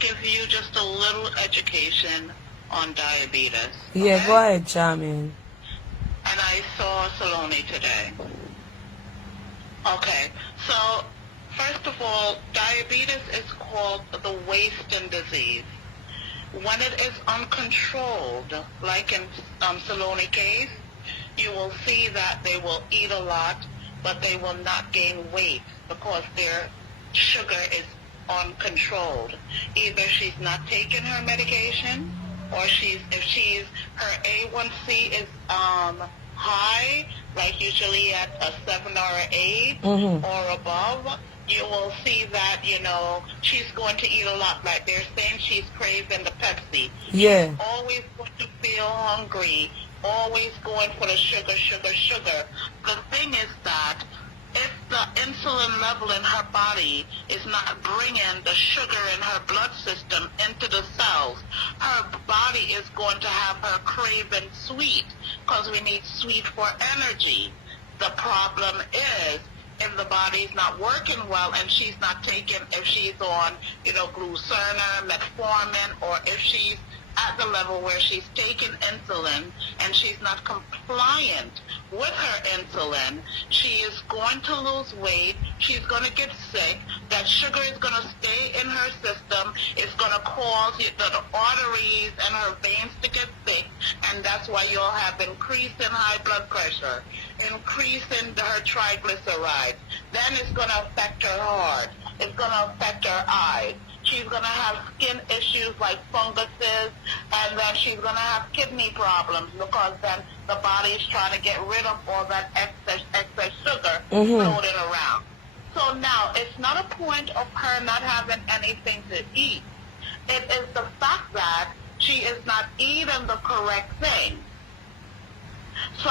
give you just a little education on diabetes. Yeah, okay? go ahead, Charmaine. And I saw Solanie today. Okay, so first of all, diabetes is called the wasting disease. When it is uncontrolled, like in Solanie case, you will see that they will eat a lot, but they will not gain weight because their sugar is uncontrolled. Either she's not taking her medication, or if her A1C is high, like usually at a 7 or an 8 or above, you will see that, she's going to eat a lot. Like they're saying she's craving the Pepsi. Yeah. She's always going to feel hungry, always going for the sugar, sugar, sugar. The thing is that if the insulin level in her body is not bringing the sugar in her blood system into the cells, her body is going to have her craving sweet, because we need sweet for energy. The problem is, if the body's not working well and she's not taking, if she's on, glucerna, metformin, or if she's at the level where she's taking insulin and she's not compliant with her insulin, she is going to lose weight, she's going to get sick, that sugar is going to stay in her system, it's going to cause the arteries and her veins to get thick, and that's why you'll have increase in high blood pressure, increase in her triglycerides. Then it's going to affect her heart, it's going to affect her eyes. She's going to have skin issues like funguses, and then she's going to have kidney problems, because then the body's trying to get rid of all that excess sugar floating around. So now, it's not a point of her not having anything to eat. It is the fact that she is not eating the correct thing. So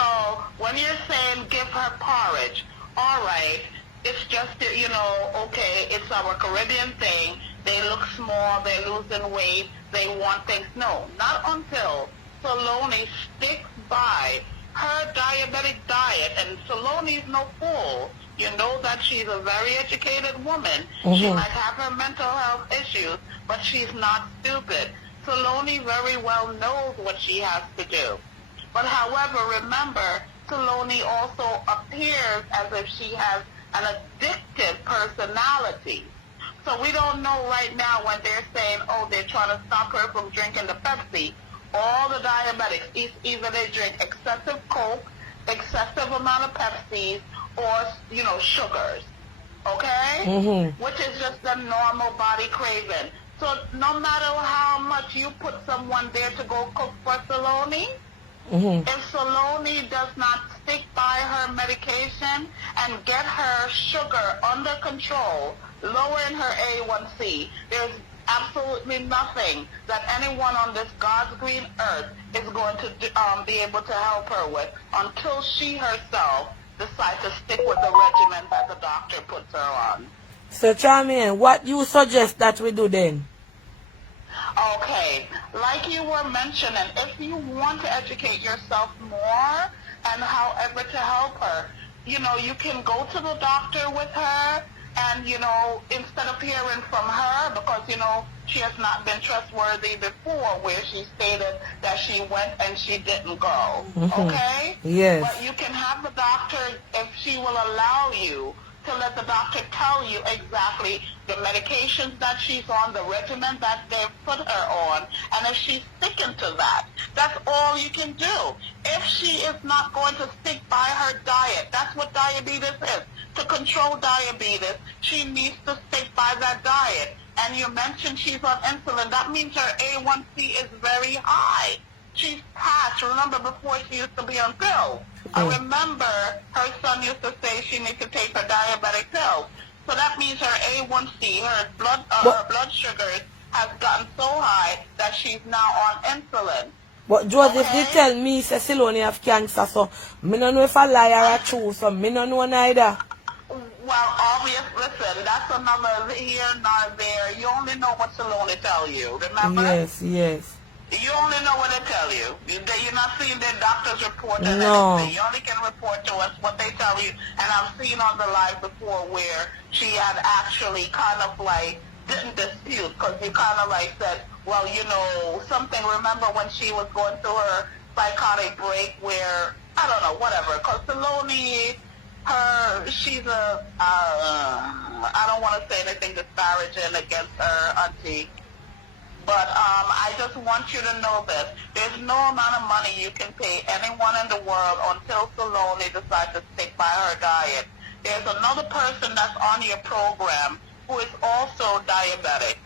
when you're saying give her porridge, all right, it's just, okay, it's our Caribbean thing. They look small, they're losing weight, they want things. No, not until Solanie sticks by her diabetic diet, and Solonie's no fool. You know that she's a very educated woman. She might have her mental health issues, but she's not stupid. Solanie very well knows what she has to do. But however, remember, Solanie also appears as if she has an addictive personality. So we don't know right now when they're saying, they're trying to stop her from drinking the Pepsi. All the diabetics, either they drink excessive Coke, excessive amount of Pepsi, or, sugars. Okay? Which is just the normal body craving. So no matter how much you put someone there to go cook for Solanie, if Solanie does not stick by her medication and get her sugar under control, lowering her A1C, there's absolutely nothing that anyone on this God's green earth is going to be able to help her with until she herself decides to stick with the regimen that the doctor puts her on. So, Charmaine, what you suggest that we do then? Okay, like you were mentioning, if you want to educate yourself more and however to help her, you can go to the doctor with her, and, instead of hearing from her, because, she has not been trustworthy before, where she stated that she went and she didn't go, okay? Yes. But you can have the doctor, if she will allow you, to let the doctor tell you exactly the medications that she's on, the regimen that they've put her on, and if she's sticking to that. That's all you can do. If she is not going to stick by her diet, that's what diabetes is. To control diabetes, she needs to stick by that diet. And you mentioned she's on insulin. That means her A1C is very high. She's past. Remember, before she used to be on pills. I remember her son used to say she needs to take her diabetic pills. So that means her A1C, her blood sugars, has gotten so high that she's now on insulin. But Joseph did tell me say Solanie have cancer, so me don't know if I lie or I true, so me don't know neither. Well, obviously, listen, that's another here, not there. You only know what Solanie tell you, remember? Yes, yes. You only know what they tell you. You're not seeing their doctor's report and No. anything. You only can report to us what they tell you. And I've seen on the live before where she had actually kind of like didn't dispute because you kind of like said, well, you know, something. Remember when she was going through her psychotic break where, I don't know, whatever, because Solanie, she's a, I don't want to say anything disparaging against her auntie, but I just want you to know this. There's no amount of money you can pay anyone in the world until Solanie decides to stick by her diet. There's another person that's on your program who is also diabetic.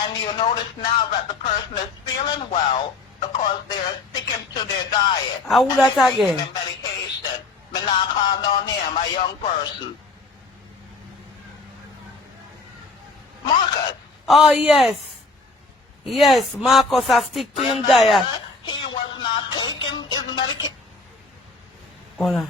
And you notice now that the person is feeling well because they're sticking to their diet. How would that again? Taking medication. Me not call down him, a young person. Marcus. Oh, yes. Yes, Marcus has stick to him diet. He was not taking his medication. Hold on.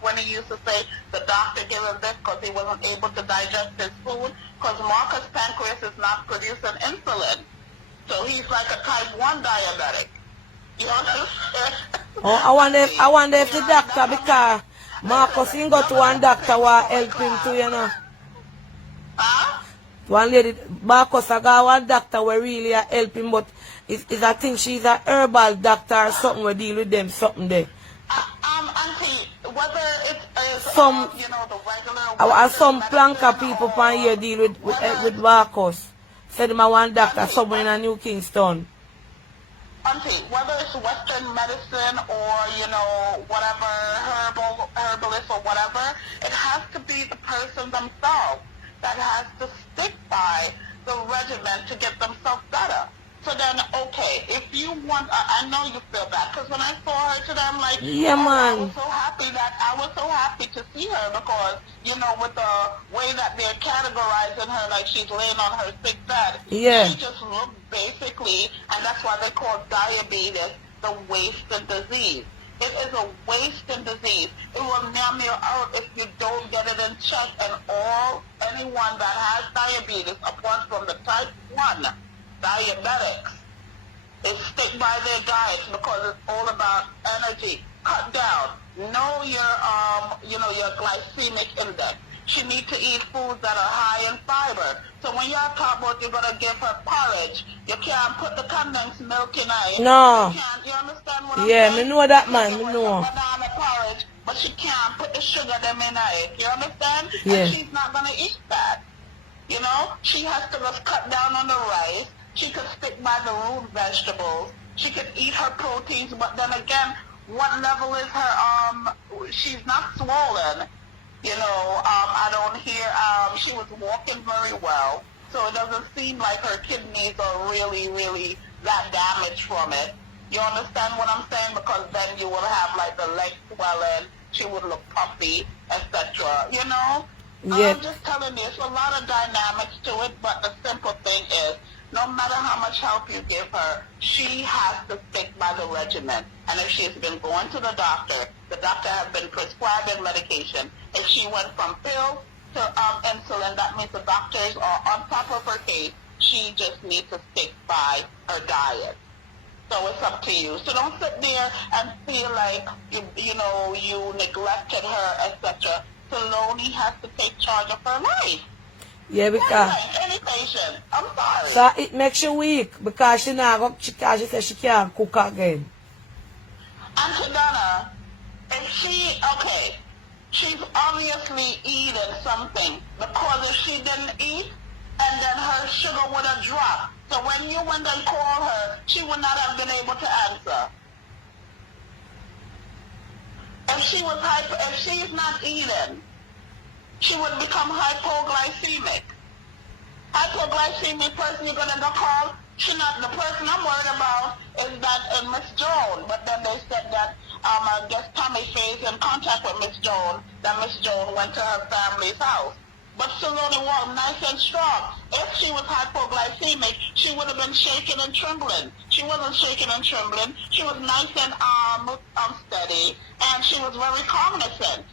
When he used to say the doctor gave him this because he wasn't able to digest his food, because Marcus' pancreas is not producing insulin. So he's like a type 1 diabetic. You understand? Oh, I wonder if the doctor, because Marcus he go to one doctor who help him to, you know. Huh? One lady, Marcus I got one doctor who really help him, but it's I think she's a herbal doctor or something we deal with them, something there. Auntie, whether it's Some, you know, the regular some planker people pan here deal with Marcus. Said him I one doctor somewhere in New Kingston. Auntie, whether it's Western medicine or, you know, whatever, herbalist or whatever, it has to be the person themselves that has to stick by the regimen to get themselves better. So then, okay, if you want, I know you feel bad, because when I saw her today, I'm like, yeah, man. I was so happy to see her because, you know, with the way that they're categorizing her, like she's laying on her sick bed, yeah. She just looked basically, and that's why they call diabetes the wasting disease. It is a wasting disease. It will numb you out if you don't get it in check, and anyone that has diabetes, apart from the type 1, diabetics, they stick by their diets because it's all about energy. Cut down. Know your you know, your glycemic index. She needs to eat foods that are high in fiber. So when y'all talk about you're gonna give her porridge, you can't put the condensed milk in it. No. You understand what I'm saying? saying? Me know that, man. Me know. Banana porridge, but she can't put the sugar them in it. You understand? Yeah. And she's not gonna eat that. You know, she has to just cut down on the rice. She could stick by the root vegetables. She could eat her proteins, but then again, what level is her, she's not swollen. You know, I don't hear, she was walking very well. So it doesn't seem like her kidneys are really, really that damaged from it. You understand what I'm saying? Because then you will have like the leg swelling, she would look puffy, etc. You know? Yeah. I'm just telling you, it's a lot of dynamics to it, but the simple thing is, no matter how much help you give her, she has to stick by the regimen. And if she's been going to the doctor has been prescribing medication. If she went from pills to insulin, that means the doctors are on top of her case. She just needs to stick by her diet. So it's up to you. So don't sit there and feel like, you know, you neglected her, etc. Solanie has to take charge of her life. Yeah, because any patient. I'm sorry. So it makes you weak because she says she can't cook again. Auntydonna, if she's obviously eating something, because if she didn't eat, and then her sugar would have dropped. So when you went and called her, she would not have been able to answer. If she's not eating, she would become hypoglycemic. Hypoglycemic person you're going to go call, the person I'm worried about is that Miss Joan. But then they said that, I guess Tommy stays in contact with Miss Joan, that Miss Joan went to her family's house. But Solanie was nice and strong. If she was hypoglycemic, she would have been shaking and trembling. She wasn't shaking and trembling. She was nice and steady, and she was very cognizant.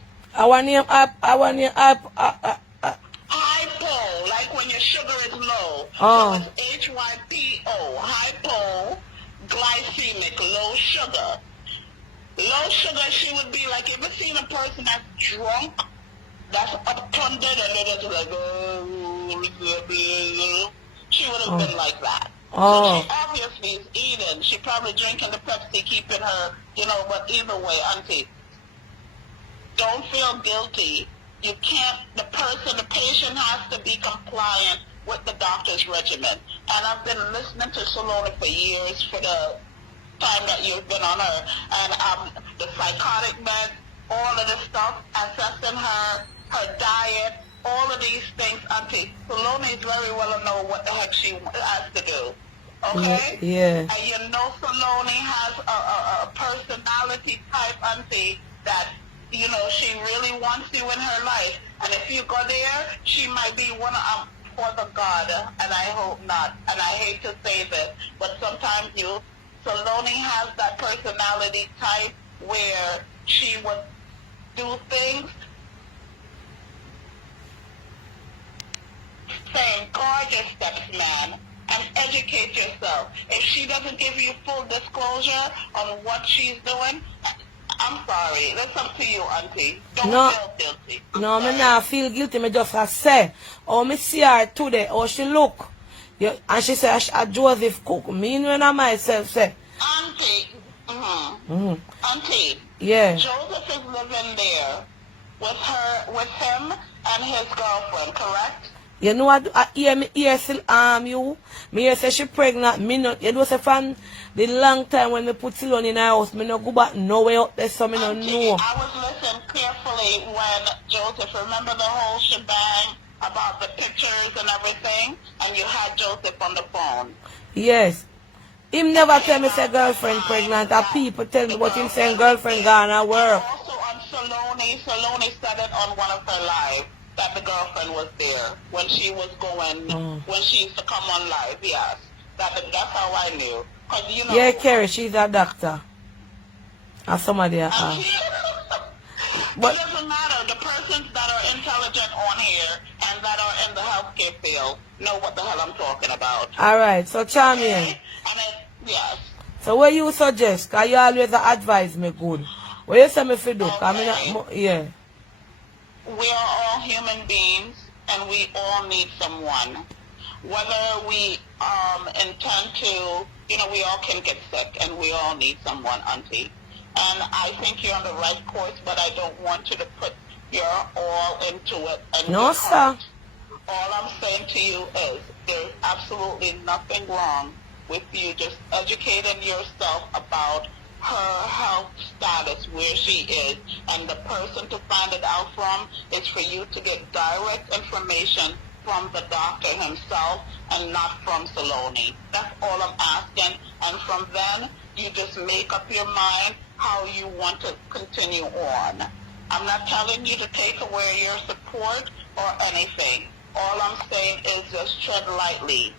Hypo, like when your sugar is low. Oh. So it's HYPO, hypoglycemic, low sugar. Low sugar, she would be like, if you've seen a person that's drunk, that's upturned and they're just like, oh, she would have been like that. So Oh. she obviously is eating. She probably drinking the Pepsi, keeping her, but either way, auntie, don't feel guilty. You can't, the patient has to be compliant with the doctor's regimen. And I've been listening to Solanie for years, for the time that you've been on her. And the psychotic meds, all of this stuff, assessing her diet, all of these things, auntie. Solanie is very well to know what the heck she has to do. Okay? Yeah. And Solanie has a personality type, auntie, that she really wants you in her life. And if you go there, she might be one of for the God, and I hope not. And I hate to say this, but sometimes Solanie has that personality type where she would do things saying gorgeous steps, man, and educate yourself. If she doesn't give you full disclosure on what she's doing, I'm sorry. That's up to you, auntie. Don't feel guilty. No, me not feel guilty. Me just say, me see her today, she look. And she say, Joseph cook. Me when I myself say. Auntie. Auntie. Yeah. Joseph is living there with him and his girlfriend, correct? You know what? I hear still you. Me hear say she pregnant. Me not. You know say from the long time when me put Solanie in her house, me no go back nowhere out there, so me no know. I was listening carefully when Joseph. Remember the whole shebang about the pictures and everything, and you had Joseph on the phone. Yes. Him never tell me say girlfriend pregnant. Or people tell me what him saying girlfriend gonna work. Also on Solanie said it on one of her lives that the girlfriend was there when she was going, when she used to come on live, yes. That's how I knew. Yeah, Carrie, she's a doctor. Or somebody But it doesn't matter. The persons that are intelligent on here and that are in the healthcare field know what the hell I'm talking about. Alright, so Charmian. Yes. So what you suggest? Because you always advise me good. What you say me fi do? Yeah. We are all human beings and we all need someone. Whether we intend to, we all can get sick and we all need someone, auntie. And I think you're on the right course, but I don't want you to put your all into it. And no, sir. All I'm saying to you is there's absolutely nothing wrong with you just educating yourself about her health status, where she is, and the person to find it out from is for you to get direct information from the doctor himself and not from Solanie. That's all I'm asking. And from then, you just make up your mind how you want to continue on. I'm not telling you to take away your support or anything. All I'm saying is just tread lightly.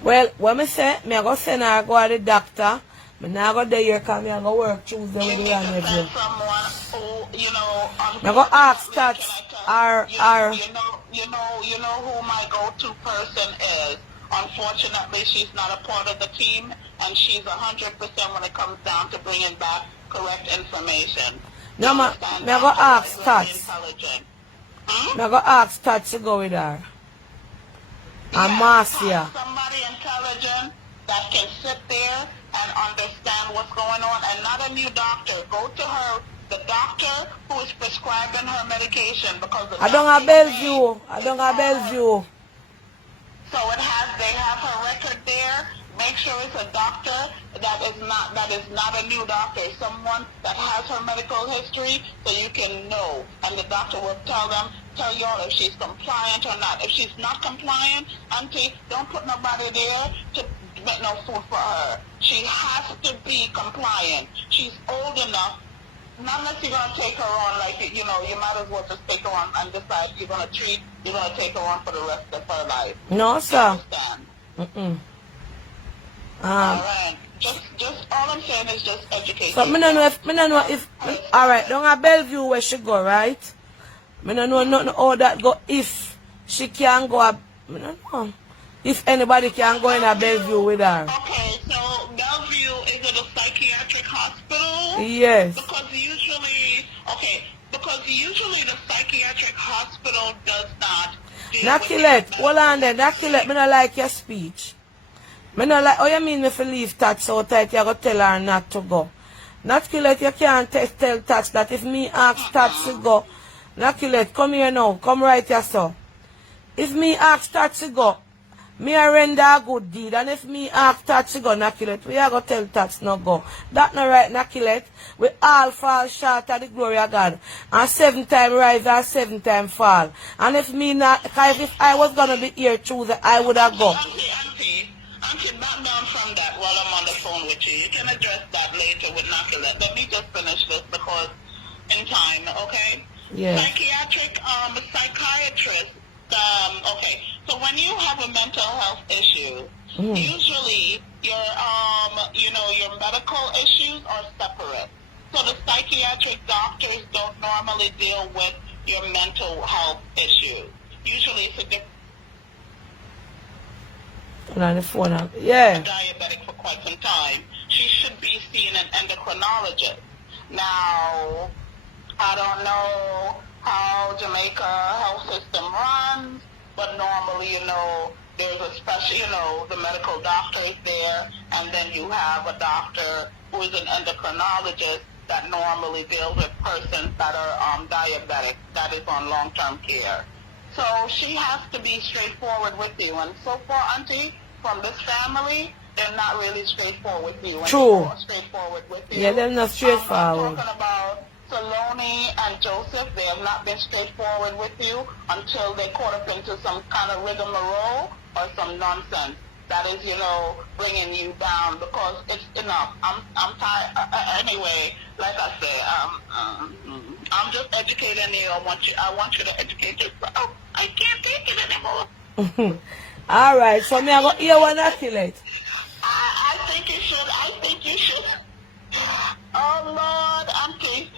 Well, what me say, me go send her go to the doctor. Me now go there because me go work Tuesday with the nephew. Someone who, me go ask that you know who my go-to person is. Unfortunately, she's not a part of the team, and she's 100% when it comes down to bringing back correct information. No, me go ask that. Me go ask that to go with her. And Marcia. Somebody intelligent that can sit there and understand what's going on, and not a new doctor. Go to her, the doctor who is prescribing her medication, because I don't have Bellevue. I don't have Bellevue. So they have her record there. Make sure it's a doctor that is not a new doctor, someone that has her medical history, so you can know. And the doctor will tell y'all if she's compliant or not. If she's not compliant, auntie, don't put nobody there to make no food for her. She has to be compliant. She's old enough. Not unless you're going to take her on, you might as well just take her on and decide you're going to take her on for the rest of her life. No, sir. Alright. Just all I'm saying is just educate. So me don't know if alright, don't have Bellevue where she go, right? Me don't know nothing how that go if she can go me don't know. If anybody can go in a Bellevue with her. Okay, so Bellevue, is it a psychiatric hospital? Yes. Because usually the psychiatric hospital does not Nakilet, hold on then. Nakilet, me not like your speech. Me not like, oh you mean me for leave Tats so tight, you go tell her not to go. Nakilet, you can't tell Tats that if me ask Tats to go. Nakilet, come here now, come right here so. If me ask Tats to go, me a render a good deed. And if me ask Tats to go, Nakilet, we are going to tell Tats no go. That not right, Nakilet. We all fall short of the glory of God. And 7 times rise and 7 times fall. And if me not, cause if I was going to be here Tuesday, I would have go. Auntie, back down from that while I'm on the phone with you. You can address that later with Nakilet. Let me just finish this because in time, okay? Yeah. Psychiatrist. Okay, so when you have a mental health issue, usually your medical issues are separate. So the psychiatric doctors don't normally deal with your mental health issues. Usually it's a different. On the phone now. Yeah. Diabetic for quite some time. She should be seeing an endocrinologist. Now, I don't know how Jamaica health system runs, but normally, there's a special, the medical doctor is there, and then you have a doctor who is an endocrinologist that normally deals with persons that are diabetic, that is on long-term care. So she has to be straightforward with you. And so far, Auntie, from this family, they're not really straightforward with you. True. Straightforward with you. Yeah, they're not straightforward. I'm talking about Solanie and Joseph. They have not been straightforward with you until they caught up into some kind of rigmarole or some nonsense that is, bringing you down because it's enough. I'm tired. Anyway, like I said, I'm just educating you. I want you to educate yourself. I can't take it anymore. All right, so me I go hear one Nakilet. I think you should. Oh Lord, Auntie.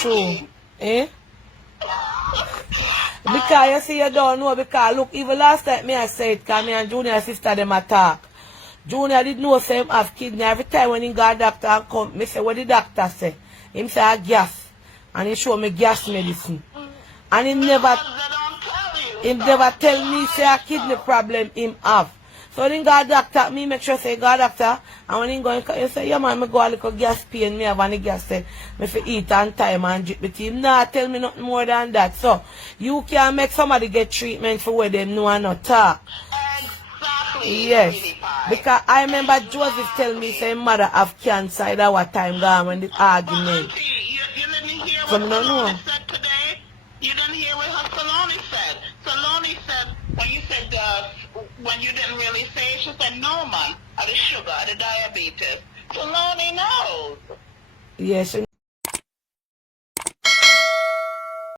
True. Eh? Because you see you don't know, because look, even last time me I said, because me and Junior sister them attack. Junior did know say him have kidney. Every time when he got a doctor and come, me say, what the doctor say? Him say, a gas. And he show me gas medicine. And he never tell me say a kidney problem him have. So when he got a doctor, me make sure say got a doctor. And when he go, he say, yeah man, me go a little gas pain, me have any gas say, me fi eat on time and drip with him. Nah, tell me nothing more than that. So, you can make somebody get treatment for where them know and not talk. Exactly. Yes. Because I remember Joseph tell me say mother have cancer that what time gone when the argument. You didn't hear what From no Solanie said today? You didn't hear what her Solanie said. Solanie said, when you said, when you didn't really say it, she said, no man, the sugar, the diabetes. Solanie knows. Yes.